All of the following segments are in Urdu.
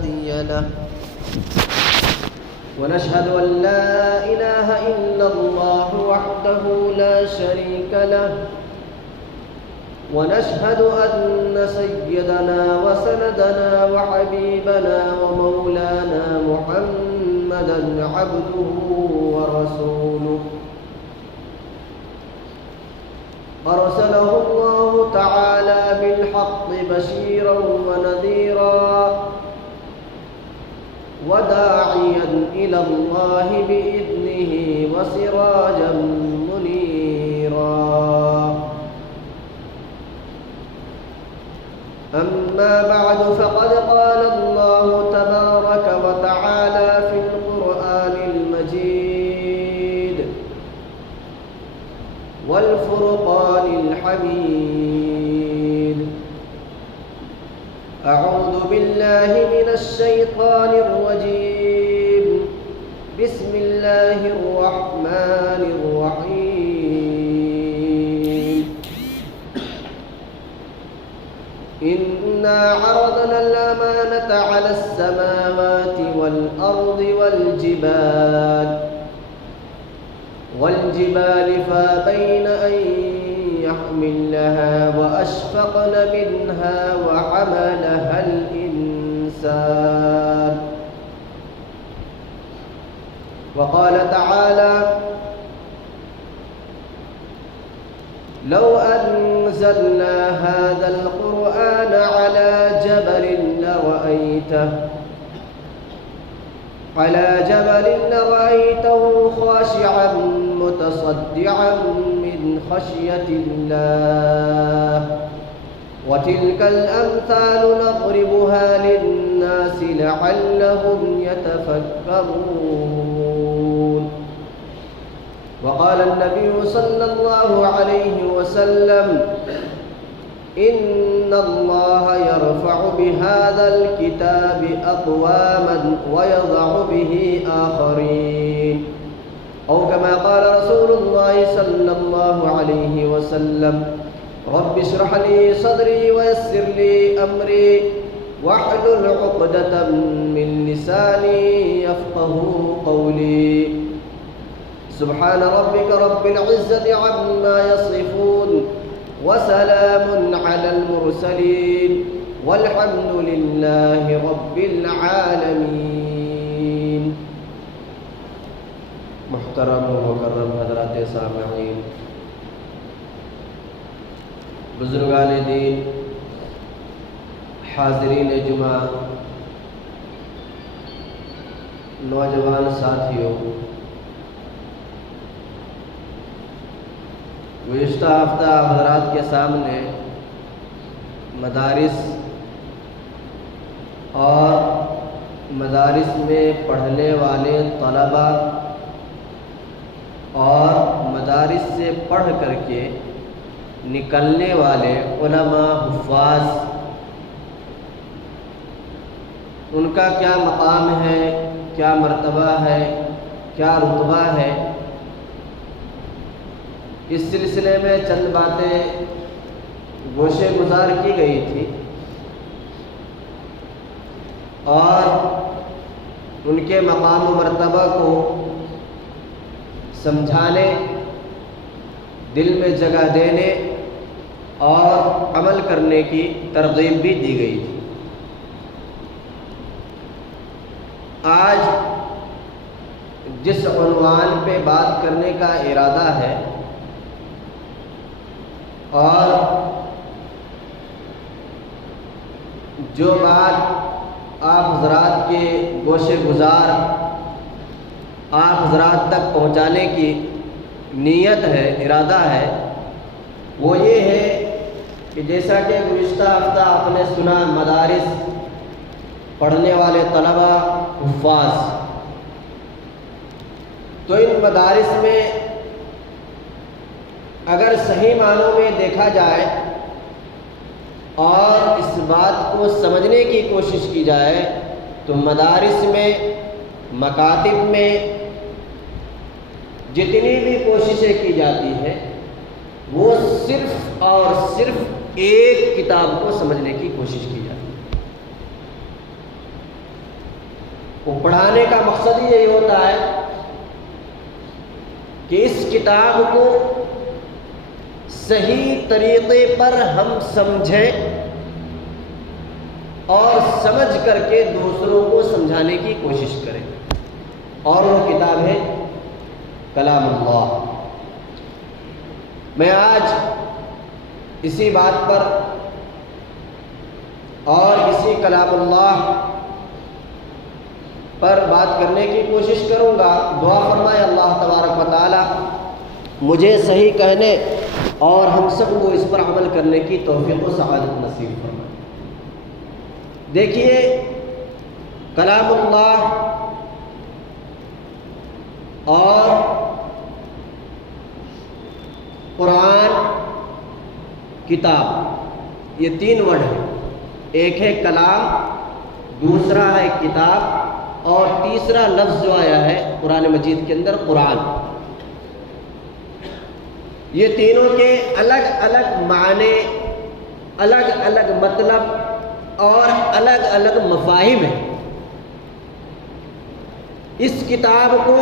هادي له ونشهد أن لا إله إلا الله وحده لا شريك له ونشهد أن سيدنا وسندنا وحبيبنا ومولانا محمدا عبده ورسوله أرسله الله تعالى بالحق بشيرا ونذيرا وداعيا إلى الله بإذنه وسراجا منيرا. أما بعد فقد قال الله تبارك وتعالى في القرآن المجيد والفرقان الحميد. أعوذ بالله من الشيطان الرجيم. بسم الله الرحمن الرحيم. إنا عرضنا الأمانة على السماوات والأرض والجبال فأبين أن يحملنها وأشفقن منها وحملها الإنسان. وقال تعالى: لو أنزلنا هذا القرآن على جبل لرأيته خاشعا متصدعا من خشية الله. وتلك الأمثال نضربها للناس لعلهم يتفكرون. وقال النبي صلى الله عليه وسلم: إن الله يرفع بهذا الكتاب أقواما ويضع به آخرين، أو كما قال رسول الله صلى الله عليه وسلم: رب اشرح لي صدري ويسر لي أمري واحلل عقدة من لساني يفقه قولي. سبحان ربك رب العزة عما يصفون وسلام على المرسلين والحمد لله رب العالمين. محترم و مکرم حضرات سامعین، بزرگان دین، حاضرین جمعہ، نوجوان ساتھیوں، گزشتہ ہفتہ حضرات کے سامنے مدارس اور مدارس میں پڑھنے والے طلباء اور مدارس سے پڑھ کر کے نکلنے والے علماء حفاظ، ان کا کیا مقام ہے، کیا مرتبہ ہے، کیا رتبہ ہے، اس سلسلے میں چند باتیں گوشے گزار کی گئی تھی اور ان کے مقام و مرتبہ کو سمجھانے، دل میں جگہ دینے اور عمل کرنے کی ترغیب بھی دی گئی تھی. آج جس عنوان پہ بات کرنے کا ارادہ ہے اور جو بات آپ حضرات کے گوشے گزار آپ حضرات تک پہنچانے کی نیت ہے، ارادہ ہے، وہ یہ ہے کہ جیسا کہ گزشتہ ہفتہ آپ نے سنا، مدارس، پڑھنے والے طلباء، حفاظ، تو ان مدارس میں اگر صحیح معنوں میں دیکھا جائے اور اس بات کو سمجھنے کی کوشش کی جائے تو مدارس میں، مکاتب میں جتنی بھی کوششیں کی جاتی ہیں وہ صرف اور صرف ایک کتاب کو سمجھنے کی کوشش کی جاتی ہے. وہ پڑھانے کا مقصد ہی یہی ہوتا ہے کہ اس کتاب کو صحیح طریقے پر ہم سمجھیں اور سمجھ کر کے دوسروں کو سمجھانے کی کوشش کریں، اور وہ کتاب ہے کلام اللہ۔ میں آج اسی بات پر اور اسی کلام اللہ پر بات کرنے کی کوشش کروں گا۔ دعا فرمائے اللہ تبارک و تعالی مجھے صحیح کہنے اور ہم سب کو اس پر عمل کرنے کی توفیق و سعادت نصیب فرمائے۔ دیکھیے، کلام اللہ اور قرآن کتاب، یہ تین ورڈ ہیں۔ ایک ہے کلام، دوسرا ہے کتاب، اور تیسرا لفظ جو آیا ہے قرآن مجید کے اندر قرآن۔ یہ تینوں کے الگ الگ معنی، الگ الگ مطلب اور الگ الگ مفاہیم ہیں۔ اس کتاب کو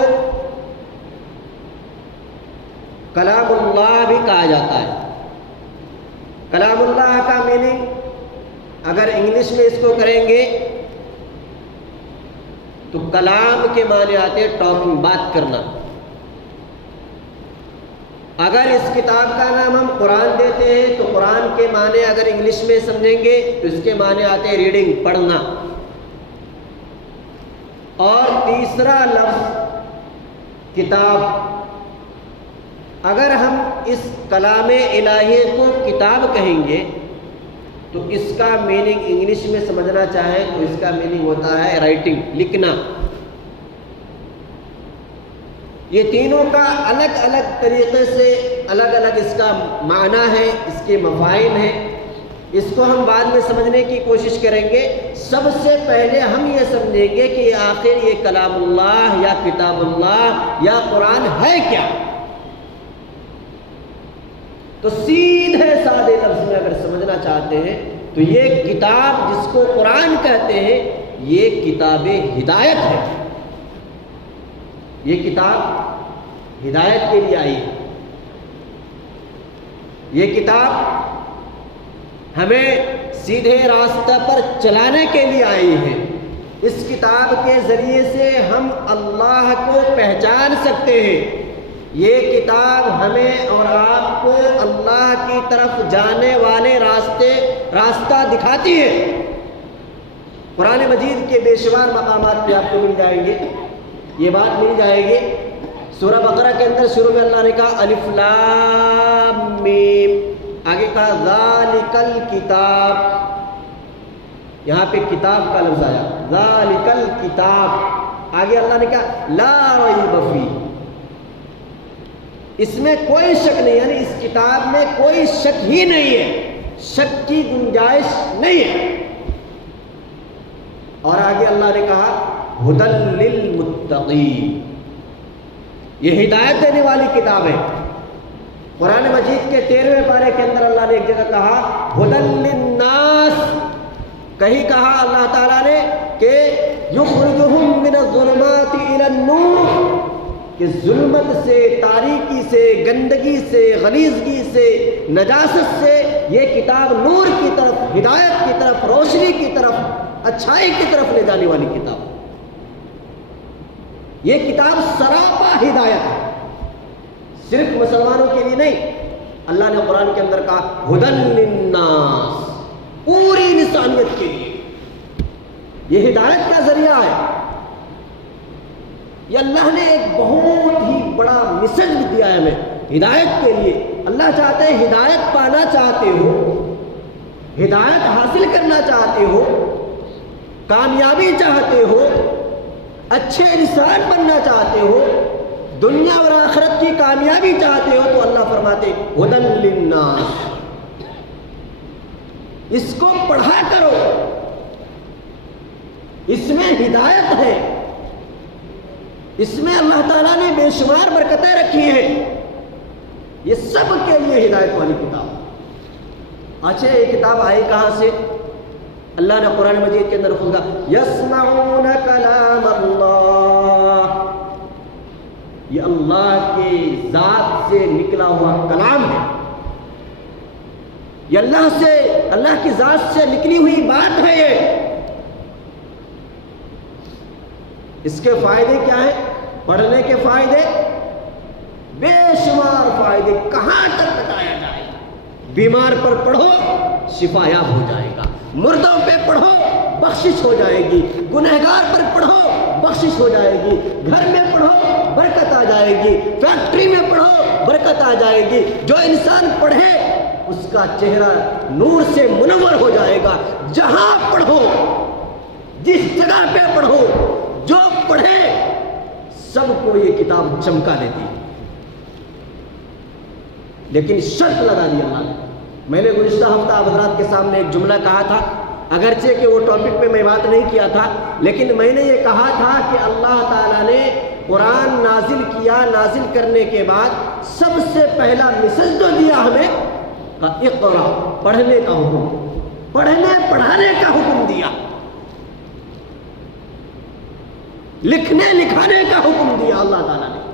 کلام اللہ بھی کہا جاتا ہے۔ کلام اللہ کا میننگ اگر انگلش میں اس کو کریں گے تو کلام کے معنی آتے ہیں ٹاکنگ، بات کرنا۔ اگر اس کتاب کا نام ہم قرآن دیتے ہیں تو قرآن کے معنی اگر انگلش میں سمجھیں گے تو اس کے معنی آتے ہیں ریڈنگ، پڑھنا۔ اور تیسرا لفظ کتاب، اگر ہم اس کلام الہی کو کتاب کہیں گے تو اس کا میننگ انگلش میں سمجھنا چاہیں تو اس کا میننگ ہوتا ہے رائٹنگ، لکھنا۔ یہ تینوں کا الگ الگ طریقے سے الگ الگ اس کا معنی ہے، اس کے مفاہیم ہیں۔ اس کو ہم بعد میں سمجھنے کی کوشش کریں گے۔ سب سے پہلے ہم یہ سمجھیں گے کہ آخر یہ کلام اللہ یا کتاب اللہ یا قرآن ہے کیا۔ تو سیدھے سادے لفظ میں اگر سمجھنا چاہتے ہیں تو یہ کتاب جس کو قرآن کہتے ہیں یہ کتاب ہدایت ہے۔ یہ کتاب ہدایت کے لیے آئی ہے۔ یہ کتاب ہمیں سیدھے راستہ پر چلانے کے لیے آئی ہے۔ اس کتاب کے ذریعے سے ہم اللہ کو پہچان سکتے ہیں۔ یہ کتاب ہمیں اور آپ کو اللہ کی طرف جانے والے راستہ دکھاتی ہے۔ قرآن مجید کے بے شمار مقامات پہ آپ کو مل جائیں گے، یہ بات مل جائے گی۔ سورہ بقرہ کے اندر شروع میں اللہ نے کہا الف لام میم، آگے کہا ذالک الکتاب، یہاں پہ کتاب کا لفظ آیا، ذالک الکتاب۔ آگے اللہ نے کہا لا ریب فیہ، اس میں کوئی شک نہیں، یعنی اس کتاب میں کوئی شک ہی نہیں ہے، شک کی گنجائش نہیں ہے۔ اور آگے اللہ نے کہا ھدی للمتقین، یہ ہدایت دینے والی کتاب ہے۔ قرآن مجید کے 13ویں پارے کے اندر اللہ نے ایک جگہ کہا ھدی للناس، کہیں کہا اللہ تعالیٰ نے کہ یخرجہم من الظلمات الی النور، کہ ظلمت سے، تاریکی سے، گندگی سے، غلیظگی سے، نجاست سے یہ کتاب نور کی طرف، ہدایت کی طرف، روشنی کی طرف، اچھائی کی طرف لے جانے والی کتاب۔ یہ کتاب سراپا ہدایت ہے، صرف مسلمانوں کے لیے نہیں۔ اللہ نے قرآن کے اندر کہا ھدی للناس، پوری انسانیت کے لیے یہ ہدایت کا ذریعہ ہے۔ یہ اللہ نے ایک بہت ہی بڑا میسج دیا ہے ہمیں ہدایت کے لیے۔ اللہ چاہتے ہیں ہدایت پانا چاہتے ہو، ہدایت حاصل کرنا چاہتے ہو، کامیابی چاہتے ہو، اچھے انسان بننا چاہتے ہو، دنیا اور آخرت کی کامیابی چاہتے ہو تو اللہ فرماتے ھدی للناس، اس کو پڑھا کرو، اس میں ہدایت ہے، اس میں اللہ تعالیٰ نے بے شمار برکتیں رکھی ہیں۔ یہ سب کے لیے ہدایت والی کتاب۔ اچھا، یہ کتاب آئی کہاں سے؟ اللہ نے قرآن مجید کے اندر خود کہا یسمعون کلام اللہ کی ذات سے نکلا ہوا کلام ہے، یہ اللہ کی ذات سے نکلی ہوئی بات ہے۔ یہ اس کے فائدے کیا ہیں؟ پڑھنے کے فائدے بے شمار فائدے، کہاں تک بتایا جائے۔ بیمار پر پڑھو شفا یاب ہو جائے گا، مردوں پہ پڑھو بخشش ہو جائے گی، گنہگار پر پڑھو بخشش ہو جائے گی، گھر میں پڑھو برکت آ جائے گی، فیکٹری میں پڑھو برکت آ جائے گی۔ جو انسان پڑھے اس کا چہرہ نور سے منور ہو جائے گا۔ جہاں پڑھو، جس جگہ پہ پڑھو، جو پڑھے سب کو یہ کتاب چمکا دیتی ہے۔ لیکن شرط لگا دی اللہ نے۔ میں نے گزشتہ ہفتہ حضرات کے سامنے ایک جملہ کہا تھا، اگرچہ کہ وہ ٹاپک پہ میں بات نہیں کیا تھا، لیکن میں نے یہ کہا تھا کہ اللہ تعالیٰ نے قرآن نازل کیا، نازل کرنے کے بعد سب سے پہلا میسج جو دیا ہمیں، اقرا، پڑھنے کا حکم، پڑھنے پڑھانے کا حکم دیا، لکھنے لکھانے کا حکم دیا اللہ تعالیٰ نے۔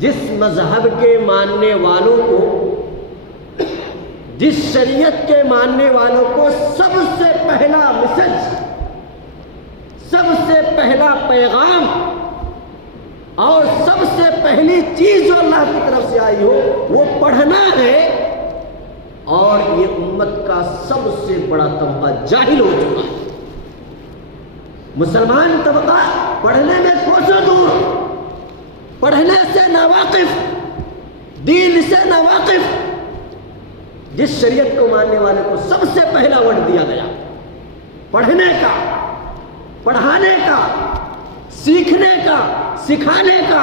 جس مذہب کے ماننے والوں کو، جس شریعت کے ماننے والوں کو سب سے پہلا میسج، سب سے پہلا پیغام اور سب سے پہلی چیز جو اللہ کی طرف سے آئی ہو وہ پڑھنا ہے، اور یہ امت کا سب سے بڑا طبقہ جاہل ہو چکا ہے۔ مسلمان طبقہ پڑھنے میں کوسوں دور، پڑھنے سے ناواقف، دین سے ناواقف۔ جس شریعت کو ماننے والے کو سب سے پہلا ورڈ دیا گیا پڑھنے کا، پڑھانے کا، سیکھنے کا، سکھانے کا،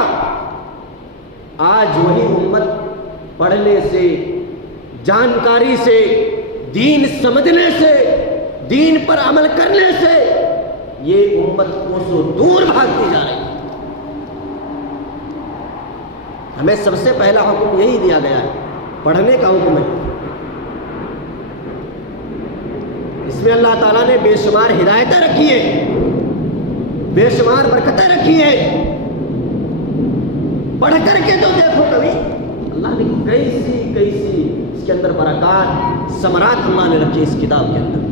آج وہی امت پڑھنے سے، جانکاری سے، دین سمجھنے سے، دین پر عمل کرنے سے یہ امت کوسوں دور بھاگتی جا رہی ہے۔ ہمیں سب سے پہلا حکم یہی دیا گیا ہے، پڑھنے کا حکم ہے۔ اس میں اللہ تعالیٰ نے بے شمار ہدایتیں رکھی ہیں، بے شمار برکتیں رکھی ہیں۔ پڑھ کر کے تو دیکھو کبھی، اللہ نے کیسی اس کے اندر برکات، ثمرات اللہ نے رکھی اس کتاب کے اندر۔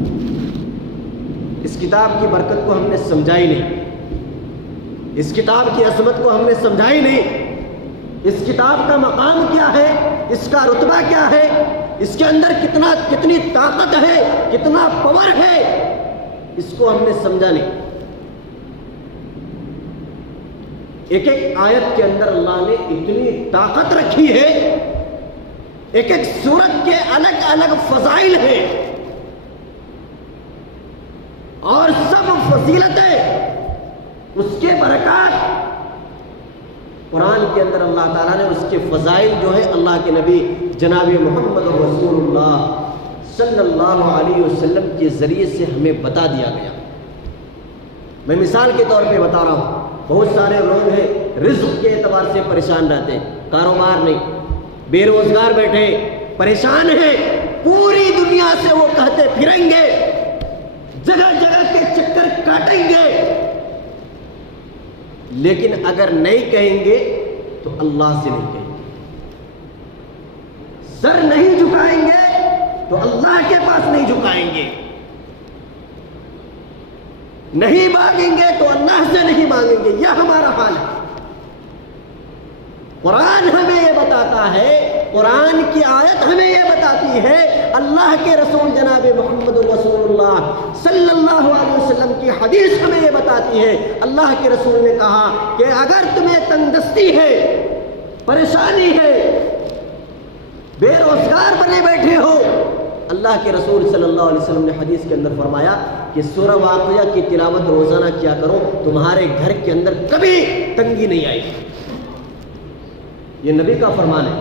اس کتاب کی برکت کو ہم نے سمجھا ہی نہیں، اس کتاب کی عظمت کو ہم نے سمجھا ہی نہیں، اس کتاب کا مقام کیا ہے، اس کا رتبہ کیا ہے، اس کے اندر کتنی طاقت ہے، کتنا پاور ہے، اس کو ہم نے سمجھا نہیں۔ ایک ایک آیت کے اندر اللہ نے اتنی طاقت رکھی ہے، ایک ایک سورت کے الگ الگ فضائل ہیں، اور سب فضیلتیں، اس کے برکات قرآن کے اندر اللہ تعالیٰ نے اس کے فضائل جو ہے اللہ کے نبی جناب محمد رسول اللہ صلی اللہ علیہ وسلم کے ذریعے سے ہمیں بتا دیا گیا۔ میں مثال کے طور پہ بتا رہا ہوں، بہت سارے لوگ ہیں رزق کے اعتبار سے پریشان رہتے ہیں، کاروبار نہیں، بے روزگار بیٹھے پریشان ہیں، پوری دنیا سے وہ کہتے پھریں گے، جگہ جگہ کے چکر کاٹیں گے، لیکن اگر نہیں کہیں گے تو اللہ سے نہیں کہیں گے، سر نہیں جھکائیں گے تو اللہ کے پاس نہیں جھکائیں گے، نہیں مانگیں گے تو اللہ سے نہیں مانگیں گے۔ یہ ہمارا حال ہے۔ قرآن ہمیں یہ بتاتا ہے، قرآن کی آیت ہمیں یہ بتاتی ہے، اللہ کے رسول جناب محمد رسول اللہ صلی اللہ علیہ وسلم کی حدیث ہمیں یہ بتاتی ہے۔ اللہ کے رسول نے کہا کہ اگر تمہیں تنگ دستی ہے، پریشانی ہے، بے روزگار بنے بیٹھے ہو، اللہ کے رسول صلی اللہ علیہ وسلم نے حدیث کے اندر فرمایا کہ سورہ واقعہ کی تلاوت روزانہ کیا کرو، تمہارے گھر کے اندر کبھی تنگی نہیں آئے گی۔ یہ نبی کا فرمان ہے۔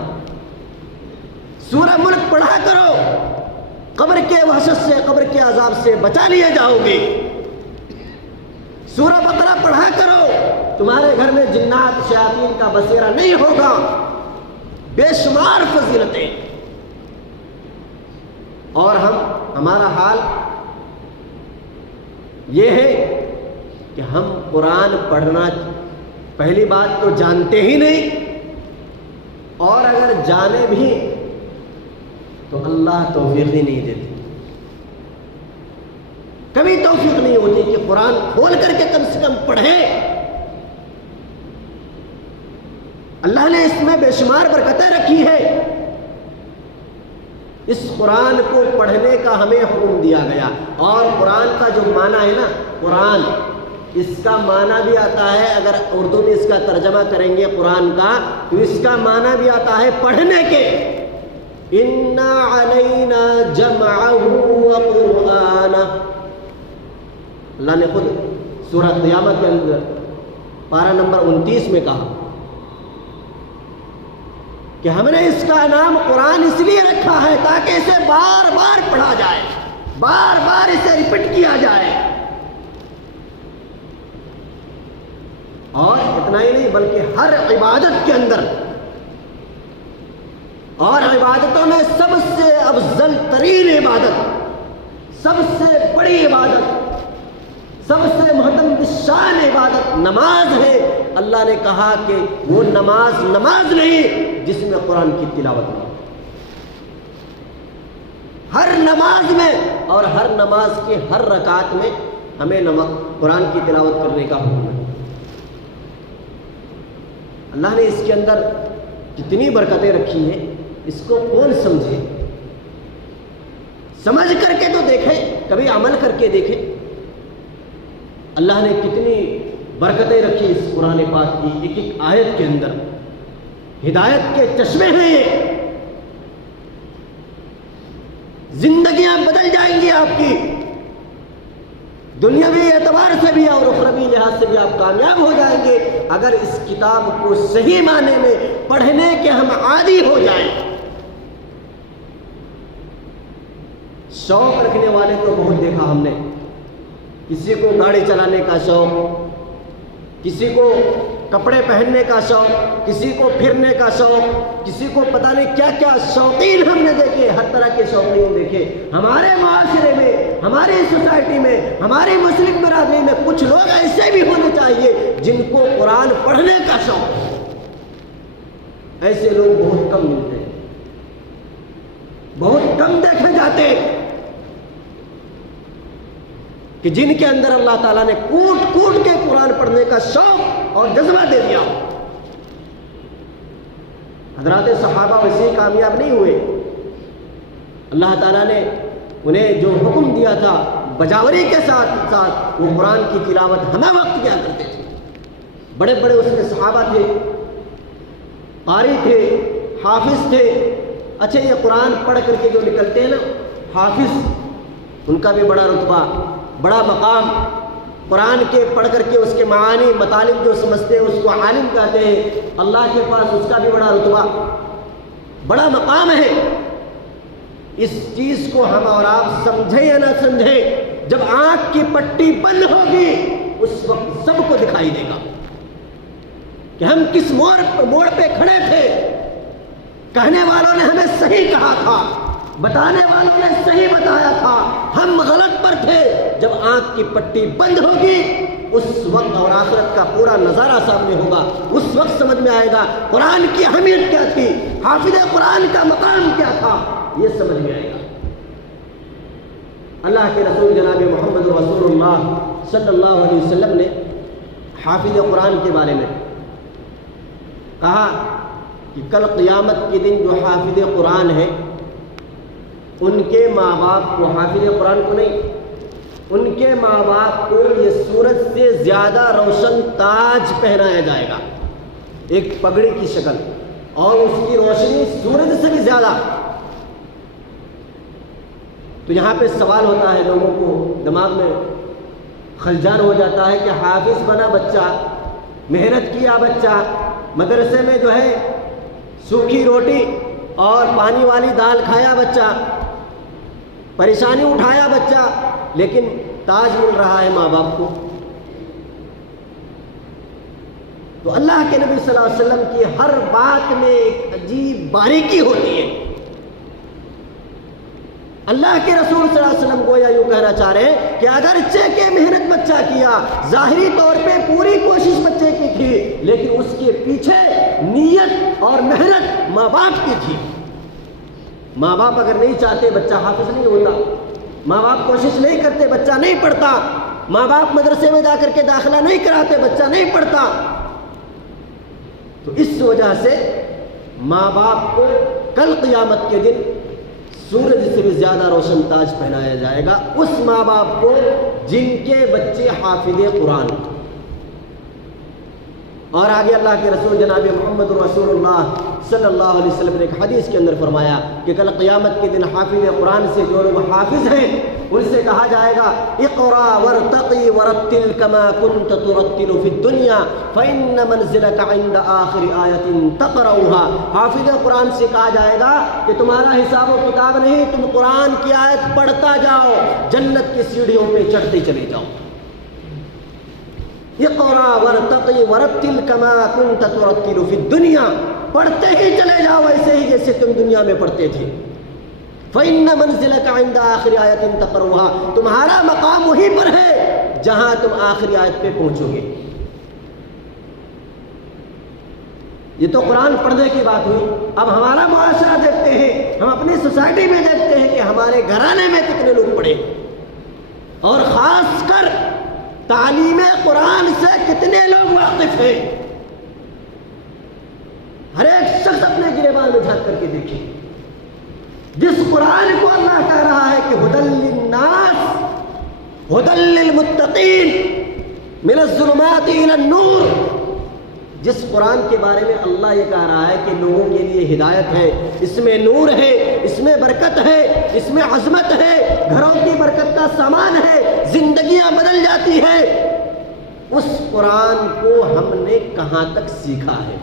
سورہ ملک پڑھا کرو، قبر کے وحشت سے، قبر کے عذاب سے بچا لیے جاؤ گے۔ سورہ بقرہ پڑھا کرو، تمہارے گھر میں جنات شیاطین کا بسیرا نہیں ہوگا۔ بے شمار فضیلتیں، اور ہمارا حال یہ ہے کہ ہم قرآن پڑھنا پہلی بات تو جانتے ہی نہیں، اور اگر جانے بھی تو اللہ توفیق ہی نہیں دیتے، کبھی توفیق نہیں ہوتی کہ قرآن کھول کر کے کم سے کم پڑھیں۔ اللہ نے اس میں بے شمار برکتیں رکھی ہے، اس قرآن کو پڑھنے کا ہمیں حکم دیا گیا۔ اور قرآن کا جو معنی ہے نا، قرآن، اس کا معنی بھی آتا ہے، اگر اردو میں اس کا ترجمہ کریں گے قرآن کا تو اس کا معنی بھی آتا ہے پڑھنے کے۔ اِنَّا عَلَيْنَا جَمْعَهُ وَقُرْآنَهُ، اللہ نے خود سورہ قیامت کے اندر پارہ نمبر 29 میں کہا کہ ہم نے اس کا نام قرآن اس لیے رکھا ہے تاکہ اسے بار بار پڑھا جائے، بار بار اسے ریپیٹ کیا جائے۔ اور اتنا ہی نہیں بلکہ ہر عبادت کے اندر، اور عبادتوں میں سب سے افضل ترین عبادت، سب سے بڑی عبادت، سب سے محترم شان عبادت نماز ہے۔ اللہ نے کہا کہ وہ نماز نماز نہیں جس میں قرآن کی تلاوت نہیں، ہر نماز میں اور ہر نماز کے ہر رکعت میں ہمیں قرآن کی تلاوت کرنے کا حکم ہے۔ اللہ نے اس کے اندر کتنی برکتیں رکھی ہیں، اس کو کون سمجھے؟ سمجھ کر کے تو دیکھیں، کبھی عمل کر کے دیکھیں۔ اللہ نے کتنی برکتیں رکھی اس قرآن پاک کی ایک ایک آیت کے اندر، ہدایت کے چشمے ہیں یہ، زندگیاں بدل جائیں گی آپ کی، دنیاوی اعتبار سے بھی اور اخروی لحاظ سے بھی آپ کامیاب ہو جائیں گے اگر اس کتاب کو صحیح معنی میں پڑھنے کے ہم عادی ہو جائیں۔ شوق رکھنے والے تو بہت دیکھا ہم نے، کسی کو گاڑی چلانے کا شوق، کسی کو کپڑے پہننے کا شوق، کسی کو پھرنے کا شوق، کسی کو پتہ نہیں کیا کیا شوقین ہم نے دیکھے، ہر طرح کے شوقین دیکھے۔ ہمارے معاشرے میں، ہماری سوسائٹی میں، ہماری مسلم برادری میں کچھ لوگ ایسے بھی ہونے چاہیے جن کو قرآن پڑھنے کا شوق ہے۔ ایسے لوگ بہت کم ملتے ہیں، بہت کم دیکھے جاتے ہیں کہ جن کے اندر اللہ تعالیٰ نے کوٹ کوٹ کے قرآن پڑھنے کا شوق اور جذبہ دے دیا۔ حضرات صحابہ ویسے کامیاب نہیں ہوئے، اللہ تعالیٰ نے انہیں جو حکم دیا تھا بجاوری کے ساتھ ساتھ وہ قرآن کی تلاوت ہمیں وقت کیا کرتے تھے۔ بڑے بڑے اس میں صحابہ تھے، قاری تھے، حافظ تھے۔ اچھا، یہ قرآن پڑھ کر کے جو نکلتے ہیں نا حافظ، ان کا بھی بڑا رتبہ، بڑا مقام، قرآن کے پڑھ کر کے اس کے معانی مطالب جو سمجھتے ہیں اس کو عالم کہتے ہیں، اللہ کے پاس اس کا بھی بڑا رتبہ، بڑا مقام ہے۔ اس چیز کو ہم اور آپ سمجھیں یا نہ سمجھیں، جب آنکھ کی پٹی بند ہوگی اس وقت سب کو دکھائی دے گا کہ ہم کس موڑ پہ کھڑے تھے۔ کہنے والوں نے ہمیں صحیح کہا تھا، بتانے والوں نے صحیح بتایا تھا، ہم غلط پر تھے۔ جب آنکھ کی پٹی بند ہوگی اس وقت اور آخرت کا پورا نظارہ سامنے ہوگا، اس وقت سمجھ میں آئے گا قرآن کی اہمیت کیا تھی، حافظ قرآن کا مقام کیا تھا، یہ سمجھ میں آئے گا۔ اللہ کے رسول جناب محمد رسول اللہ صلی اللہ علیہ وسلم نے حافظ قرآن کے بارے میں کہا کہ کل قیامت کے دن جو حافظ قرآن ہے ان کے ماں باپ کو، حافظ قرآن کو نہیں، ان کے ماں باپ کو یہ سورج سے زیادہ روشن تاج پہنایا جائے گا، ایک پگڑی کی شکل، اور اس کی روشنی سورج سے بھی زیادہ۔ تو یہاں پہ سوال ہوتا ہے، لوگوں کو دماغ میں خلجان ہو جاتا ہے کہ حافظ بنا بچہ، محنت کیا بچہ، مدرسے میں جو ہے سوکھی روٹی اور پانی والی دال کھایا بچہ، پریشانی اٹھایا بچہ، لیکن تاج مل رہا ہے ماں باپ کو۔ تو اللہ کے نبی صلی اللہ علیہ وسلم کی ہر بات میں ایک عجیب باریکی ہوتی ہے۔ اللہ کے رسول صلی اللہ علیہ وسلم کو یوں کہنا چاہ رہے ہیں کہ اگرچہ کہ محنت بچہ کیا. ظاہری طور پہ پوری کوشش بچے کی تھی، لیکن اس کے پیچھے نیت اور محنت ماں باپ کی تھی. ماں باپ اگر نہیں چاہتے بچہ حافظ نہیں ہوتا، ماں باپ کوشش نہیں کرتے بچہ نہیں پڑھتا، ماں باپ مدرسے میں جا کر کے داخلہ نہیں کراتے بچہ نہیں پڑھتا. تو اس وجہ سے ماں باپ کو کل قیامت کے دن سورج سے بھی زیادہ روشن تاج پہنایا جائے گا، اس ماں باپ کو جن کے بچے حافظ قرآن. اور آگے اللہ کے رسول جناب محمد رسول اللہ صلی اللہ علیہ وسلم نے ایک حدیث کے اندر فرمایا کہ کل قیامت کے دن حافظ قرآن سے جو لوگ حافظ ہیں ان سے کہا جائے گا اقرا ورتقی ورتل کما كنت ترتل في الدنيا فإن منزلك عند آخر آیة تقرأها. حافظ قرآن سے کہا جائے گا کہ تمہارا حساب و کتاب نہیں، تم قرآن کی آیت پڑھتا جاؤ، جنت کی سیڑھیوں پہ چڑھتے چلے جاؤ. اقرا ورتقی ورتل کما كنت ترتل في الدنيا، پڑھتے ہی چلے جاؤ ایسے ہی جیسے تم دنیا میں پڑھتے تھے. فَإِنَّ مَنزِلَكَ عِنْدَ آخِرِ آیَةٍ تَقْرَؤُهَا، تمہارا مقام وہیں پر ہے جہاں تم آخری آیت پہ پہنچو گے. یہ تو قرآن پڑھنے کی بات ہوئی. اب ہمارا معاشرہ دیکھتے ہیں، ہم اپنی سوسائٹی میں دیکھتے ہیں کہ ہمارے گھرانے میں کتنے لوگ پڑھے، اور خاص کر تعلیم قرآن سے کتنے لوگ واقف ہیں. ہر ایک شخص اپنے گریبان میں جھانک کر کے دیکھیں. جس قرآن کو اللہ کہہ رہا ہے کہ ہدی للناس ہدی للمتقین من الظلمات الی النور، جس قرآن کے بارے میں اللہ یہ کہہ رہا ہے کہ لوگوں کے لیے ہدایت ہے، اس میں نور ہے، اس میں برکت ہے، اس میں عظمت ہے، گھروں کی برکت کا سامان ہے، زندگیاں بدل جاتی ہے، اس قرآن کو ہم نے کہاں تک سیکھا ہے؟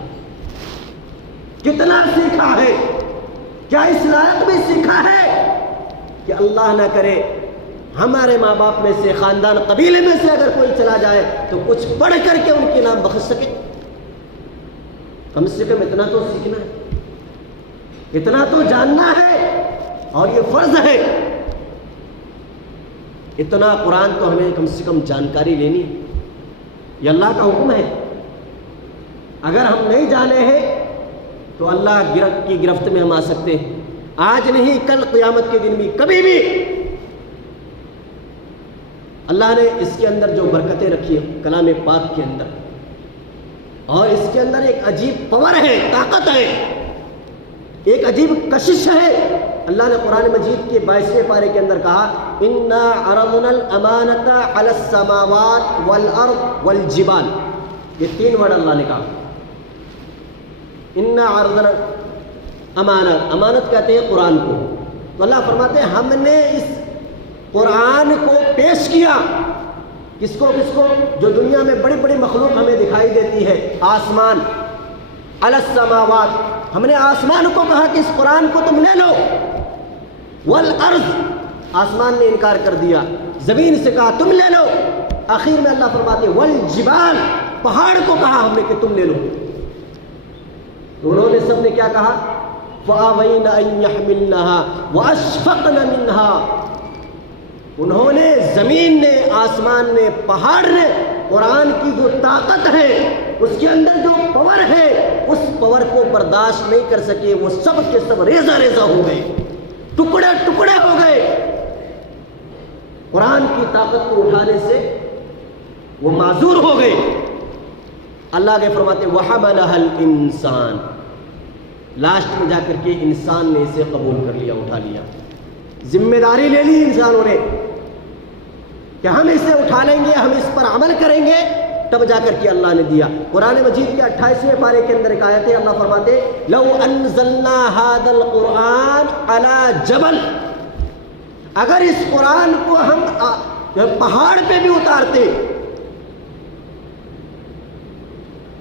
کتنا سیکھا ہے؟ کیا اس لائق بھی سیکھا ہے کہ اللہ نہ کرے ہمارے ماں باپ میں سے، خاندان قبیلے میں سے اگر کوئی چلا جائے تو کچھ پڑھ کر کے ان کے نام بخش سکے؟ کم سے کم اتنا تو سیکھنا ہے، اتنا تو جاننا ہے، اور یہ فرض ہے. اتنا قرآن تو ہمیں کم سے کم جانکاری لینی ہے، یہ اللہ کا حکم ہے. اگر ہم نہیں جانے ہیں تو اللہ کی گرفت میں ہم آ سکتے ہیں. آج نہیں، کل قیامت کے دن بھی، کبھی بھی. اللہ نے اس کے اندر جو برکتیں رکھی ہیں کلام پاک کے اندر، اور اس کے اندر ایک عجیب پاور ہے، طاقت ہے، ایک عجیب کشش ہے. اللہ نے قرآن مجید کے 22ویں پارے کے اندر کہا اِنَّا عَرَضْنَا الْأَمَانَةَ عَلَى السَّمَاوَاتِ وَالْأَرْضِ وَالْجِبَالِ. یہ 3 ورڈ اللہ نے کہا. اِنَّا عَرَضْنَا امانت، امانت کہتے ہیں قرآن کو. تو اللہ فرماتے ہیں ہم نے اس قرآن کو پیش کیا. کس کو؟ جو دنیا میں بڑی بڑی مخلوق ہمیں دکھائی دیتی ہے. آسمان، علی السماوات، ہم نے آسمان کو کہا کہ اس قرآن کو تم لے لو. والارض، آسمان نے انکار کر دیا. زمین سے کہا تم لے لو. آخر میں اللہ فرماتے والجبال، پہاڑ کو کہا ہم نے کہ تم لے لو. تو انہوں نے سب نے کیا کہا؟ فَأَبَيْنَ أَن يَحْمِلْنَهَا وَأَشْفَقْنَ مِنْهَا. انہوں نے، زمین نے، آسمان نے، پہاڑ نے قرآن کی جو طاقت ہے، اس کے اندر جو پاور ہے، اس پاور کو برداشت نہیں کر سکے. وہ سب کے سب ریزہ ریزہ ہو گئے، ٹکڑے ٹکڑے ہو گئے. قرآن کی طاقت کو اٹھانے سے وہ معذور ہو گئے. اللہ کے فرماتے وَحَمَلَهَا الْإِنسَانُ، لاسٹ میں جا کر کے انسان نے اسے قبول کر لیا، اٹھا لیا. ذمہ داری لے لی انسانوں نے کہ ہم اسے اٹھا لیں گے، ہم اس پر عمل کریں گے، تب جا کر کے اللہ نے دیا. قرآن مجید کے 28ویں پارے کے اندر ایک آیت ہے، اللہ فرماتے لو انزلنا هذا القرآن على جبل، اگر اس قرآن کو ہم پہاڑ پہ بھی اتارتے،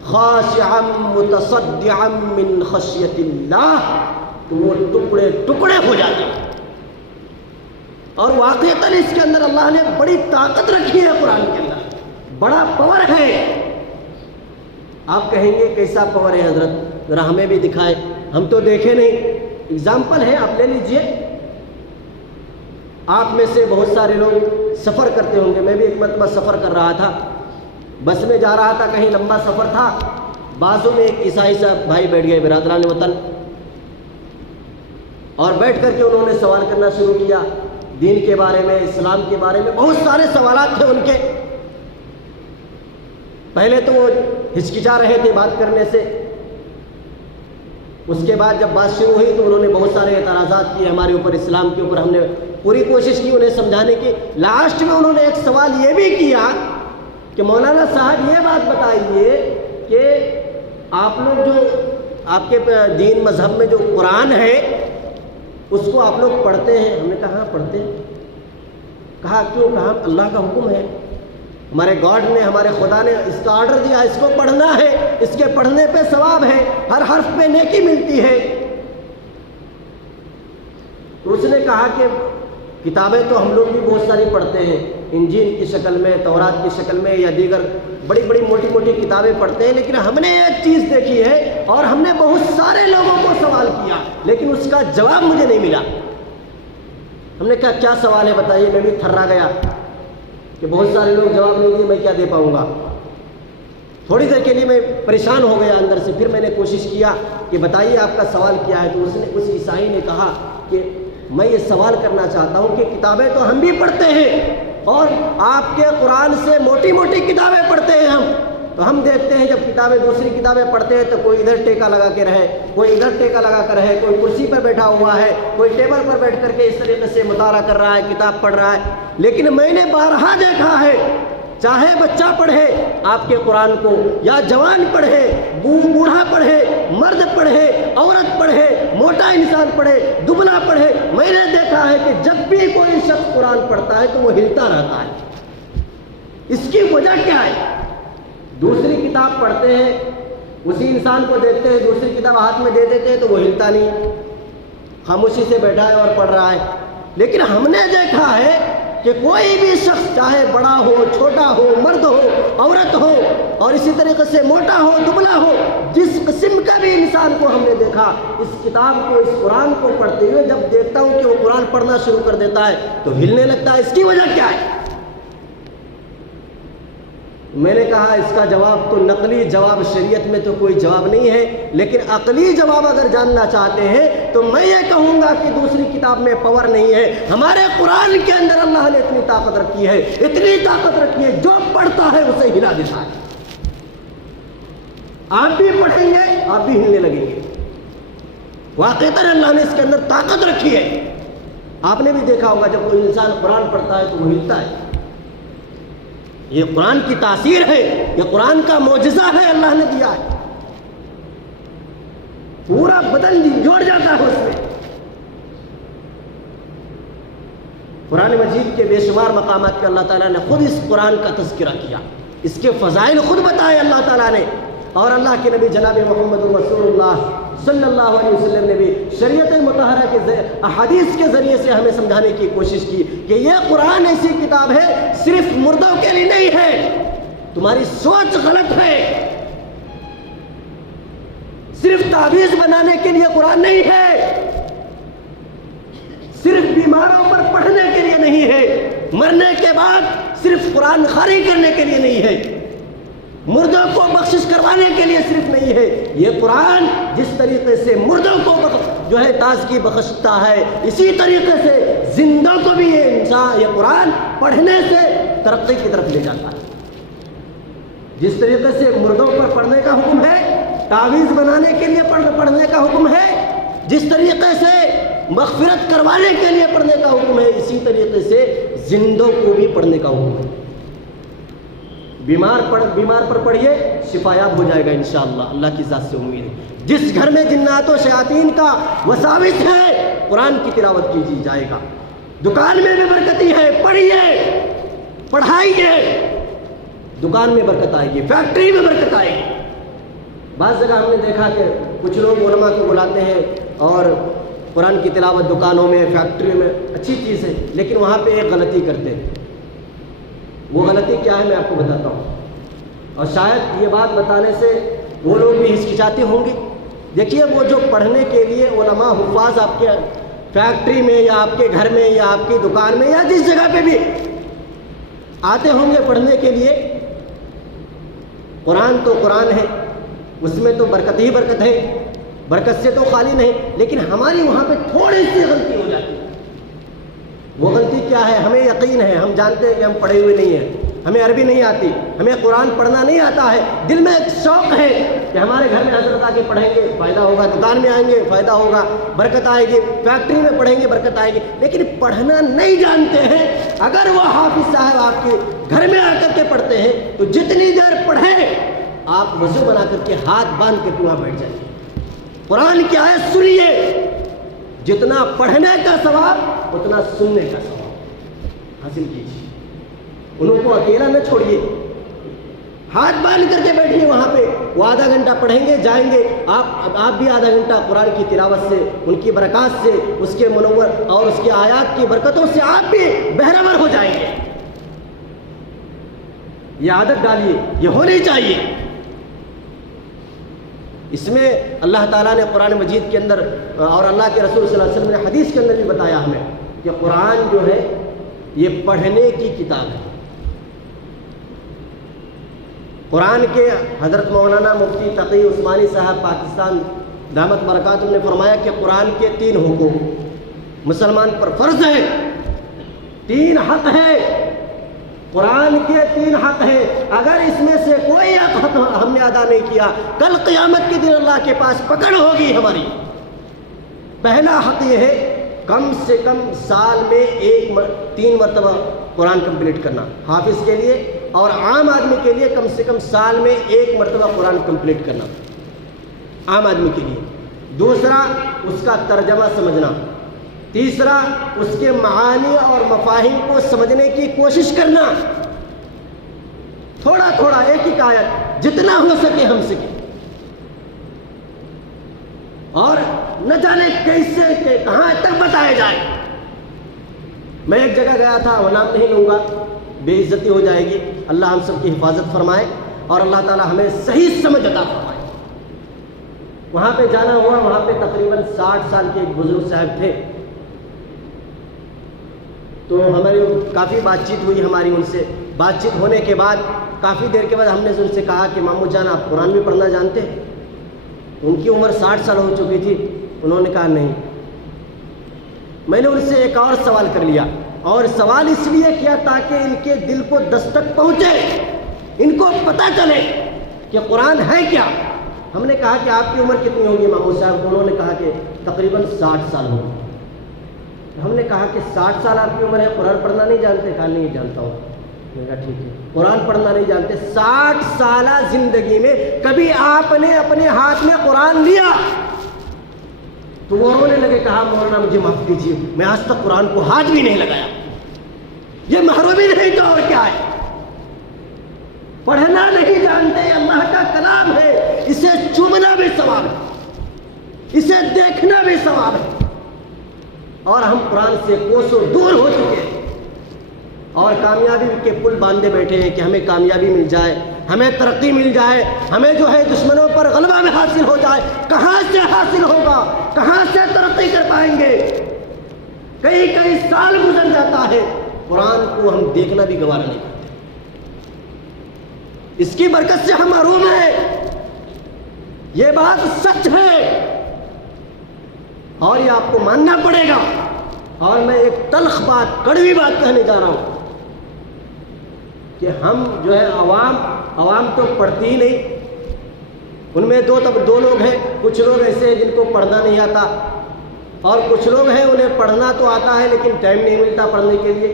خاشعا متصدعا من خشیت اللہ، تو وہ ٹکڑے ٹکڑے ہو جاتے. اور واقعتاً اس کے اندر اللہ نے بڑی طاقت رکھی ہے، قرآن کے اندر بڑا پاور ہے. آپ کہیں گے کیسا پاور ہے حضرت، ذرا ہمیں بھی دکھائے، ہم تو دیکھے نہیں. اگزامپل ہے، آپ لے لیجئے. آپ میں سے بہت سارے لوگ سفر کرتے ہوں گے. میں بھی ایک مرتبہ سفر کر رہا تھا, بس میں جا رہا تھا, کہیں لمبا سفر تھا. بازو میں ایک عیسائی صاحب بھائی بیٹھ گئے, برادران وطن, اور بیٹھ کر کے انہوں نے سوال کرنا شروع کیا دین کے بارے میں, اسلام کے بارے میں. بہت سارے سوالات تھے ان کے. پہلے تو وہ ہچکچا رہے تھے بات کرنے سے, اس کے بعد جب بات شروع ہوئی تو انہوں نے بہت سارے اعتراضات کیے ہمارے اوپر, اسلام کے اوپر. ہم نے پوری کوشش کی انہیں سمجھانے کی. لاسٹ میں انہوں نے ایک سوال یہ بھی کیا کہ مولانا صاحب یہ بات بتائیے کہ آپ لوگ جو آپ کے دین مذہب میں جو قرآن ہے اس کو آپ لوگ پڑھتے ہیں؟ ہم نے کہا ہاں پڑھتے ہیں. کہا کیوں؟ کہا اللہ کا حکم ہے, ہمارے گاڈ نے, ہمارے خدا نے اس کا آرڈر دیا, اس کو پڑھنا ہے, اس کے پڑھنے پہ ثواب ہے, ہر حرف پہ نیکی ملتی ہے. تو اس نے کہا کہ کتابیں تو ہم لوگ بھی بہت ساری پڑھتے ہیں, انجیل کی شکل میں, تورات کی شکل میں, یا دیگر بڑی بڑی موٹی موٹی کتابیں پڑھتے ہیں, لیکن ہم نے ایک چیز دیکھی ہے اور ہم نے بہت سارے لوگوں کو سوال کیا لیکن اس کا جواب مجھے نہیں ملا. ہم نے کہا کیا سوال ہے بتائیے. میں بھی تھرا گیا کہ بہت سارے لوگ جواب نہیں دیے, میں کیا دے پاؤں گا. تھوڑی دیر کے لیے میں پریشان ہو گیا اندر سے. پھر میں نے کوشش کیا کہ بتائیے آپ کا سوال کیا ہے. تو اس عیسائی نے کہا کہ میں یہ سوال کرنا چاہتا ہوں کہ کتابیں تو ہم بھی پڑھتے ہیں اور آپ کے قرآن سے موٹی موٹی کتابیں پڑھتے ہیں ہم, تو ہم دیکھتے ہیں جب کتابیں دوسری کتابیں پڑھتے ہیں تو کوئی ادھر ٹیکا لگا کے رہے, کوئی ادھر ٹیکا لگا کر رہے, کوئی کرسی پر بیٹھا ہوا ہے, کوئی ٹیبل پر بیٹھ کر کے اس طریقے سے مطالعہ کر رہا ہے, کتاب پڑھ رہا ہے. لیکن میں نے بارہا دیکھا ہے, چاہے بچہ پڑھے آپ کے قرآن کو, یا جوان پڑھے, بوڑھا پڑھے, مرد پڑھے, عورت پڑھے, موٹا انسان پڑھے, دبلا پڑھے, میں نے دیکھا ہے کہ جب بھی کوئی شخص قرآن پڑھتا ہے تو وہ ہلتا رہتا ہے. اس کی وجہ کیا ہے؟ دوسری کتاب پڑھتے ہیں, اسی انسان کو دیکھتے ہیں, دوسری کتاب ہاتھ میں دے دیتے ہیں تو وہ ہلتا نہیں, خاموشی سے بیٹھا ہے اور پڑھ رہا ہے. لیکن ہم نے دیکھا ہے کہ کوئی بھی شخص چاہے بڑا ہو, چھوٹا ہو, مرد ہو, عورت ہو, اور اسی طریقے سے موٹا ہو, دبلا ہو, جس قسم کا بھی انسان کو ہم نے دیکھا, اس کتاب کو, اس قرآن کو پڑھتے ہوئے جب دیکھتا ہوں کہ وہ قرآن پڑھنا شروع کر دیتا ہے تو ہلنے لگتا ہے. اس کی وجہ کیا ہے؟ میں نے کہا اس کا جواب تو نقلی جواب, شریعت میں تو کوئی جواب نہیں ہے, لیکن عقلی جواب اگر جاننا چاہتے ہیں تو میں یہ کہوں گا کہ دوسری کتاب میں پاور نہیں ہے, ہمارے قرآن کے اندر اللہ نے اتنی طاقت رکھی ہے, اتنی طاقت رکھی ہے, جو پڑھتا ہے اسے ہلا دیتا ہے. آپ بھی پڑھیں گے آپ بھی ہلنے لگیں گے. واقعتاً اللہ نے اس کے اندر طاقت رکھی ہے. آپ نے بھی دیکھا ہوگا جب کوئی انسان قرآن پڑھتا ہے تو وہ ہلتا ہے. یہ قرآن کی تاثیر ہے, یہ قرآن کا معجزہ ہے, اللہ نے دیا ہے. پورا بدن جوڑ جاتا ہے اس میں. قرآن مجید کے بے شمار مقامات پہ اللہ تعالیٰ نے خود اس قرآن کا تذکرہ کیا, اس کے فضائل خود بتائے اللہ تعالیٰ نے. اور اللہ کے نبی جناب محمد رسول اللہ صلی اللہ علیہ وسلم نے بھی شریعت مطہرہ کے احادیث کے ذریعے سے ہمیں سمجھانے کی کوشش کی کہ یہ قرآن ایسی کتاب ہے صرف مردوں کے لیے نہیں ہے, تمہاری سوچ غلط ہے. صرف تعویذ بنانے کے لیے قرآن نہیں ہے, صرف بیماروں پر پڑھنے کے لیے نہیں ہے, مرنے کے بعد صرف قرآن خواری کرنے کے لیے نہیں ہے, مردوں کو بخشش کروانے کے لیے صرف نہیں ہے. یہ قرآن جس طریقے سے مردوں کو جو ہے تازگی بخشتا ہے, اسی طریقے سے زندوں کو بھی یہ قرآن پڑھنے سے ترقی کی طرف لے جاتا ہے. جس طریقے سے مردوں پر پڑھنے کا حکم ہے, تعویذ بنانے کے لیے پڑھنے کا حکم ہے, جس طریقے سے مغفرت کروانے کے لیے پڑھنے کا حکم ہے, اسی طریقے سے زندوں کو بھی پڑھنے کا حکم ہے. بیمار پر پڑھیے, شفا یاب ہو جائے گا انشاءاللہ, اللہ کی ذات سے امید ہے. جس گھر میں جنات و شیاطین کا وساوس ہے, قرآن کی تلاوت کی جائے گا. دکان میں بھی برکتی ہے, پڑھیے, پڑھائیے, دکان میں برکت آئے گی, فیکٹری میں برکت آئے گی. بعض جگہ ہم نے دیکھا کہ کچھ لوگ علماء کو بلاتے ہیں اور قرآن کی تلاوت دکانوں میں, فیکٹری میں اچھی چیز ہے, لیکن وہاں پہ ایک غلطی کرتے ہیں. وہ غلطی کیا ہے میں آپ کو بتاتا ہوں, اور شاید یہ بات بتانے سے وہ لوگ بھی ہچکچاتے ہوں گے. دیکھیے وہ جو پڑھنے کے لیے علماء حفاظ آپ کے فیکٹری میں یا آپ کے گھر میں یا آپ کی دکان میں یا جس جگہ پہ بھی آتے ہوں گے پڑھنے کے لیے، قرآن تو قرآن ہے، اس میں تو برکت ہی برکت ہے، برکت سے تو خالی نہیں، لیکن ہماری وہاں پہ تھوڑی سی غلطی ہو جاتی ہے۔ وہ غلطی کیا ہے؟ ہمیں یقین ہے، ہم جانتے ہیں کہ ہم پڑھے ہوئے نہیں ہیں، ہمیں عربی نہیں آتی، ہمیں قرآن پڑھنا نہیں آتا ہے، دل میں ایک شوق ہے کہ ہمارے گھر میں حضرت آ کے پڑھیں گے فائدہ ہوگا، دکان میں آئیں گے فائدہ ہوگا، برکت آئے گی، فیکٹری میں پڑھیں گے برکت آئے گی، لیکن پڑھنا نہیں جانتے ہیں۔ اگر وہ حافظ صاحب آپ کے گھر میں آ کر کے پڑھتے ہیں تو جتنی دیر پڑھیں آپ وضو بنا کر کے ہاتھ باندھ کر کے وہاں بیٹھ جائیں۔ قرآن کی آیت سنیے، جتنا پڑھنے کا ثواب اتنا سننے کا ثواب حاصل کیجیے، انہوں کو اکیلا نہ چھوڑیے، ہاتھ باندھ کر کے بیٹھیے وہاں پہ، وہ آدھا گھنٹہ پڑھیں گے جائیں گے، آپ بھی آدھا گھنٹہ قرآن کی تلاوت سے، ان کی برکات سے، اس کے منور اور اس کی آیات کی برکتوں سے آپ بھی بہرور ہو جائیں گے۔ یہ عادت ڈالیے، یہ ہونی چاہیے۔ اس میں اللہ تعالیٰ نے قرآن مجید کے اندر اور اللہ کے رسول صلی اللہ علیہ وسلم نے حدیث کے اندر بھی بتایا ہمیں کہ قرآن جو ہے یہ پڑھنے کی کتاب ہے۔ قرآن کے حضرت مولانا مفتی تقی عثمانی صاحب پاکستان دامت برکاتہ نے فرمایا کہ قرآن کے 3 حقوق مسلمان پر فرض ہے، 3 حق ہے، قرآن کے 3 حق ہے، اگر اس میں سے کوئی حق ہم نے ادا نہیں کیا کل قیامت کے دن اللہ کے پاس پکڑ ہوگی ہماری۔ پہلا حق یہ ہے کم سے کم سال میں 3 مرتبہ قرآن کمپلیٹ کرنا، حافظ کے لیے اور عام آدمی کے لیے کم سے کم سال میں 1 مرتبہ قرآن کمپلیٹ کرنا عام آدمی کے لیے۔ دوسرا اس کا ترجمہ سمجھنا، تیسرا اس کے معانی اور مفاہیم کو سمجھنے کی کوشش کرنا، تھوڑا تھوڑا ایک ایک آیت جتنا ہو سکے ہم سکے، اور نہ جانے کیسے کہ کہاں تک بتایا جائے۔ میں ایک جگہ گیا تھا، وہ نام نہیں لوں گا، بے عزتی ہو جائے گی، اللہ ہم سب کی حفاظت فرمائے اور اللہ تعالی ہمیں صحیح سمجھ عطا فرمائے۔ وہاں پہ جانا ہوا، وہاں پہ تقریباً 60 سال کے ایک بزرگ صاحب تھے، تو ہماری کافی بات چیت ہوئی ہماری ان سے۔ بات چیت ہونے کے بعد کافی دیر کے بعد ہم نے ان سے کہا کہ مامو جان آپ قرآن بھی پڑھنا جانتے ہیں؟ ان کی عمر 60 سال ہو چکی تھی، انہوں نے کہا نہیں۔ میں نے ان سے ایک اور سوال کر لیا، اور سوال اس لیے کیا تاکہ ان کے دل کو دستک پہنچے، ان کو پتہ چلے کہ قرآن ہے کیا۔ ہم نے کہا کہ آپ کی عمر کتنی ہوگی مامو صاحب؟ انہوں نے کہا کہ تقریباً 60 سال ہوگی۔ ہم نے کہا کہ 60 سال آپ کی عمر ہے، قرآن پڑھنا نہیں جانتے؟ کہا نہیں جانتا ہوں۔ میں نے کہا ٹھیک ہے، قرآن پڑھنا نہیں جانتے، 60 سالہ زندگی میں کبھی آپ نے اپنے ہاتھ میں قرآن لیا؟ تو وہ رونے لگے، کہا مولانا مجھے معاف کیجیے، میں آج تک قرآن کو ہاتھ بھی نہیں لگایا۔ یہ محرومی نہیں تو اور کیا ہے؟ پڑھنا نہیں جانتے، اللہ کا کلام ہے، اسے چومنا بھی ثواب ہے، اسے دیکھنا بھی ثواب ہے، اور ہم قرآن سے کوسوں دور ہو چکے ہیں اور کامیابی کے پل باندھے بیٹھے ہیں کہ ہمیں کامیابی مل جائے، ہمیں ترقی مل جائے، ہمیں جو ہے دشمنوں پر غلبہ میں حاصل ہو جائے۔ کہاں سے حاصل ہوگا؟ کہاں سے ترقی کر پائیں گے؟ کئی سال گزر جاتا ہے، قرآن کو ہم دیکھنا بھی گوارا نہیں کرتے۔ اس کی برکت سے ہم محروم ہیں، یہ بات سچ ہے اور یہ آپ کو ماننا پڑے گا۔ اور میں ایک تلخ بات، کڑوی بات کہنے جا رہا ہوں کہ ہم جو ہے عوام تو پڑھتی ہی نہیں، ان میں دو لوگ ہیں، کچھ لوگ ایسے ہیں جن کو پڑھنا نہیں آتا، اور کچھ لوگ ہیں انہیں پڑھنا تو آتا ہے لیکن ٹائم نہیں ملتا پڑھنے کے لیے۔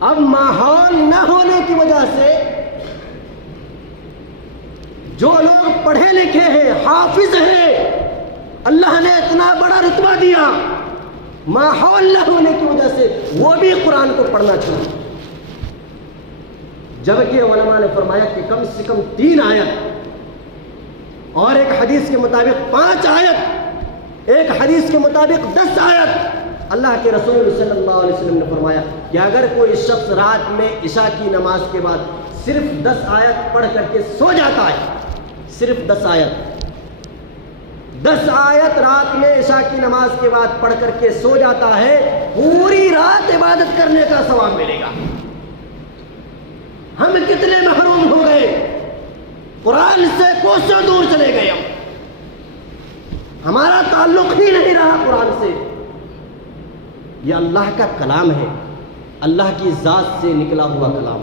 اب ماحول نہ ہونے کی وجہ سے جو لوگ پڑھے لکھے ہیں، حافظ ہیں، اللہ نے اتنا بڑا رتبہ دیا، ماحول نہ ہونے کی وجہ سے وہ بھی قرآن کو پڑھنا چاہیے، جبکہ علماء نے فرمایا کہ کم سے کم 3 آیت، اور ایک حدیث کے مطابق 5 آیت، ایک حدیث کے مطابق 10 آیت۔ اللہ کے رسول صلی اللہ علیہ وسلم نے فرمایا کہ اگر کوئی شخص رات میں عشاء کی نماز کے بعد صرف 10 آیت پڑھ کر کے سو جاتا ہے، صرف 10 آیت، 10 آیت رات میں عشاء کی نماز کے بعد پڑھ کر کے سو جاتا ہے، پوری رات عبادت کرنے کا ثواب ملے گا۔ ہم کتنے محروم ہو گئے، قرآن سے کوسوں دور چلے گئے، ہمارا تعلق ہی نہیں رہا قرآن سے۔ یہ اللہ کا کلام ہے، اللہ کی ذات سے نکلا ہوا کلام،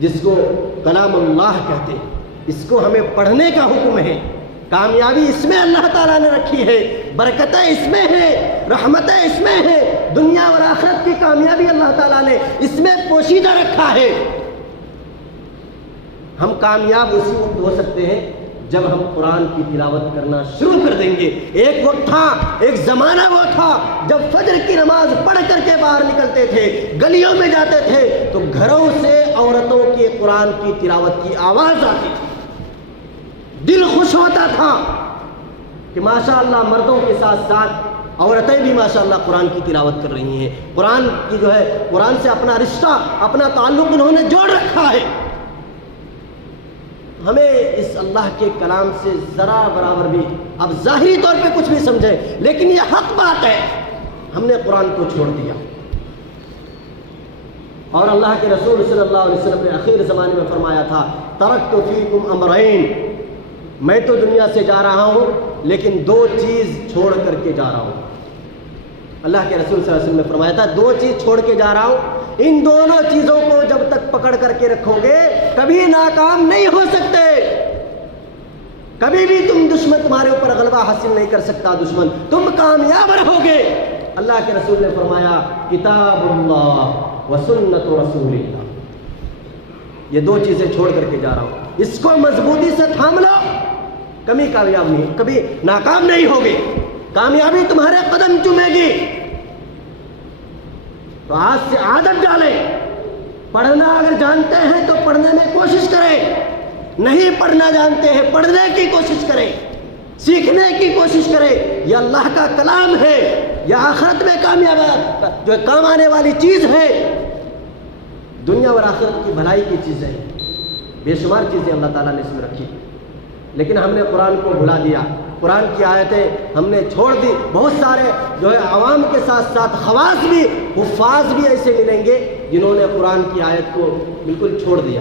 جس کو کلام اللہ کہتے ہیں، اس کو ہمیں پڑھنے کا حکم ہے۔ کامیابی اس میں اللہ تعالیٰ نے رکھی ہے، برکتیں اس میں ہیں، رحمتیں اس میں ہیں، دنیا اور آخرت کی کامیابی اللہ تعالیٰ نے اس میں پوشیدہ رکھا ہے۔ ہم کامیاب اسی وقت ہو سکتے ہیں جب ہم قرآن کی تلاوت کرنا شروع کر دیں گے۔ ایک وقت تھا، ایک زمانہ وہ تھا جب فجر کی نماز پڑھ کر کے باہر نکلتے تھے، گلیوں میں جاتے تھے تو گھروں سے عورتوں کے قرآن کی تلاوت کی آواز آتی تھی، دل خوش ہوتا تھا کہ ماشاءاللہ مردوں کے ساتھ ساتھ عورتیں بھی ماشاءاللہ قرآن کی تلاوت کر رہی ہیں، قرآن کی جو ہے قرآن سے اپنا رشتہ، اپنا تعلق انہوں نے جوڑ رکھا ہے۔ ہمیں اس اللہ کے کلام سے ذرا برابر بھی، اب ظاہری طور پہ کچھ بھی سمجھیں لیکن یہ حق بات ہے، ہم نے قرآن کو چھوڑ دیا۔ اور اللہ کے رسول صلی اللہ علیہ وسلم نے آخر زمانے میں فرمایا تھا، ترکت فیکم امرین، میں تو دنیا سے جا رہا ہوں لیکن 2 چیز چھوڑ کر کے جا رہا ہوں۔ اللہ کے رسول صلی اللہ علیہ وسلم نے فرمایا تھا 2 چیز چھوڑ کے جا رہا ہوں، ان دونوں چیزوں کو جب تک پکڑ کر کے رکھو گے کبھی ناکام نہیں ہو سکتے، کبھی بھی دشمن تمہارے اوپر غلبہ حاصل نہیں کر سکتا، دشمن تم کامیاب رہو گے۔ اللہ کے رسول نے فرمایا کتاب اللہ و سنت رسول اللہ، یہ 2 چیزیں چھوڑ کر کے جا رہا ہوں، اس کو مضبوطی سے تھام لو، کبھی کامیاب نہیں، کبھی ناکام نہیں ہوگے، کامیابی تمہارے قدم چومے گی۔ تو آج سے عادت ڈالیں، پڑھنا اگر جانتے ہیں تو پڑھنے میں کوشش کریں، نہیں پڑھنا جانتے ہیں پڑھنے کی کوشش کریں، سیکھنے کی کوشش کریں۔ یہ اللہ کا کلام ہے، یہ آخرت میں کامیاب جو کام آنے والی چیز ہے، دنیا اور آخرت کی بھلائی کی چیز ہے، بے شمار چیزیں اللہ تعالیٰ نے اس میں رکھی، لیکن ہم نے قرآن کو بھلا دیا، قرآن کی آیتیں ہم نے چھوڑ دی۔ بہت سارے جو ہے عوام کے ساتھ ساتھ خواص بھی، حفاظ بھی ایسے ملیں گے جنہوں نے قرآن کی آیت کو بالکل چھوڑ دیا،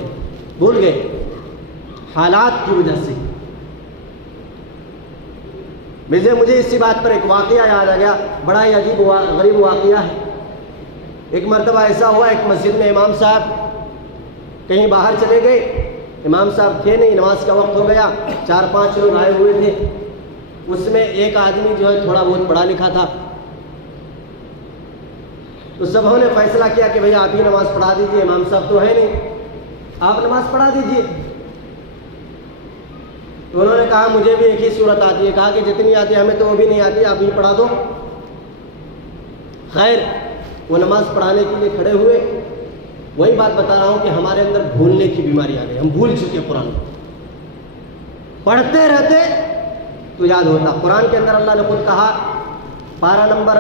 بھول گئے حالات کی وجہ سے۔ مجھے اسی بات پر ایک واقعہ یاد آ گیا، بڑا ہی عجیب غریب واقعہ ہے۔ ایک مرتبہ ایسا ہوا، ایک مسجد میں امام صاحب کہیں باہر چلے گئے، امام صاحب تھے نہیں، نماز کا وقت ہو گیا، 4-5 لوگ آئے ہوئے تھے، اس میں ایک آدمی جو ہے تھوڑا بہت پڑھا لکھا تھا، تو سبوں نے فیصلہ کیا کہ بھئی آپ ہی نماز پڑھا دیجئے، امام صاحب تو ہے نہیں، آپ نماز پڑھا دیجئے۔ تو انہوں نے کہا مجھے بھی ایک ہی صورت آتی ہے، کہا کہ جتنی آتی ہے ہمیں تو وہ بھی نہیں آتی، آپ ہی پڑھا دو۔ خیر وہ نماز پڑھانے کے لیے کھڑے ہوئے۔ وہی بات بتا رہا ہوں کہ ہمارے اندر بھولنے کی بیماری آ گئی، ہم بھول چکے قرآن کو، پڑھتے رہتے تو یاد ہوتا۔ قرآن کے اندر اللہ نے خود کہا، پارہ نمبر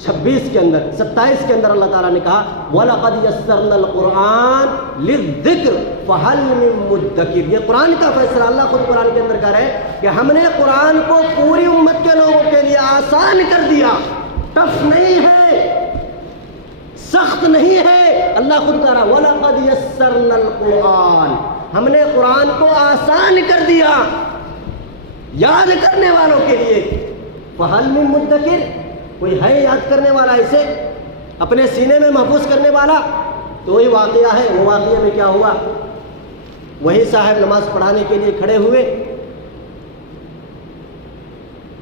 26 کے اندر 27 کے اندر اللہ تعالیٰ نے کہا وَلَقَدْ يَسَّرْنَا الْقُرْآنَ لِلذِّكْرِ فَهَلْ مِن مُدَّكِرٍ۔ یہ قرآن کا فیصلہ اللہ خود قرآن کے اندر کر رہے ہیں کہ ہم نے قرآن کو پوری امت کے لوگوں کے لیے آسان کر دیا، ٹف نہیں ہے، سخت نہیں ہے۔ اللہ خود کہہ رہا وَلَقَدْ يَسَّرْنَا الْقُرْآنَ، ہم نے قرآن کو آسان کر دیا یاد کرنے والوں کے لیے۔ فَهَلْ مِن مُدَّكِرٍ، کوئی ہے یاد کرنے والا، اسے اپنے سینے میں محفوظ کرنے والا؟ تو وہی واقعہ ہے۔ وہ واقعہ میں کیا ہوا، وہی صاحب نماز پڑھانے کے لیے کھڑے ہوئے۔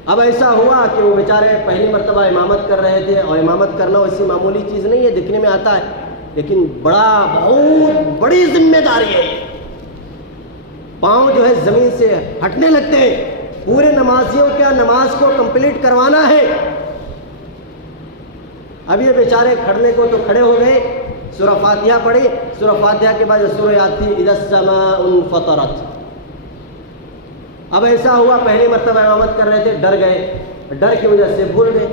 اب ایسا ہوا کہ وہ بیچارے پہلی مرتبہ امامت کر رہے تھے، اور امامت کرنا ایسی معمولی چیز نہیں ہے، دکھنے میں آتا ہے، لیکن بہت بڑی ذمہ داری ہے۔ پاؤں جو ہے زمین سے ہٹنے لگتے ہیں، پورے نمازیوں کا نماز کو کمپلیٹ کروانا ہے۔ اب یہ بیچارے کھڑنے کو تو کھڑے ہو گئے، سورہ فاتحہ پڑھی، سورہ فاتحہ کے بعد جو سورہ یاد تھی اذا السماء انفطرت۔ اب ایسا ہوا پہلی مرتبہ امامت کر رہے تھے، ڈر گئے، ڈر کی وجہ سے بھول گئے۔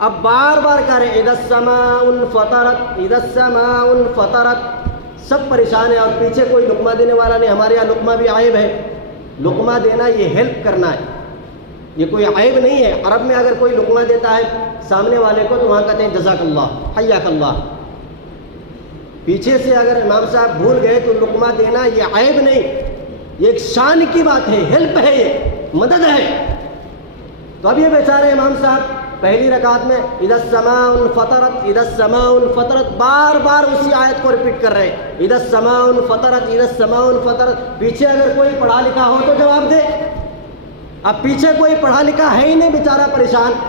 اب بار بار کہہ رہے اذا السماء انفطرت، اذا السماء انفطرت، سب پریشان ہیں، اور پیچھے کوئی لقمہ دینے والا نہیں، ہمارے یہاں لقمہ بھی عائب ہے، لقمہ دینا یہ ہیلپ کرنا ہے، یہ کوئی عیب نہیں ہے۔ عرب میں اگر کوئی لقمہ دیتا ہے سامنے والے کو تو وہاں کہتے ہیں جزاک اللہ، حیاک اللہ۔ پیچھے سے اگر امام صاحب بھول گئے تو لقمہ دینا یہ عیب نہیں، یہ ایک شان کی بات ہے، ہیلپ ہے، یہ مدد ہے۔ تو اب یہ بیچارے امام صاحب پہلی رکعت میں اذا السماء انفطرت اذا السماء انفطرت بار بار اسی آیت کو ریپیٹ کر رہے ہیں، اذا السماء انفطرت اذا السماء انفطرت۔ پیچھے اگر کوئی پڑھا لکھا ہو تو جواب دے، اب پیچھے کوئی پڑھا لکھا ہے ہی نہیں، بیچارہ پریشان۔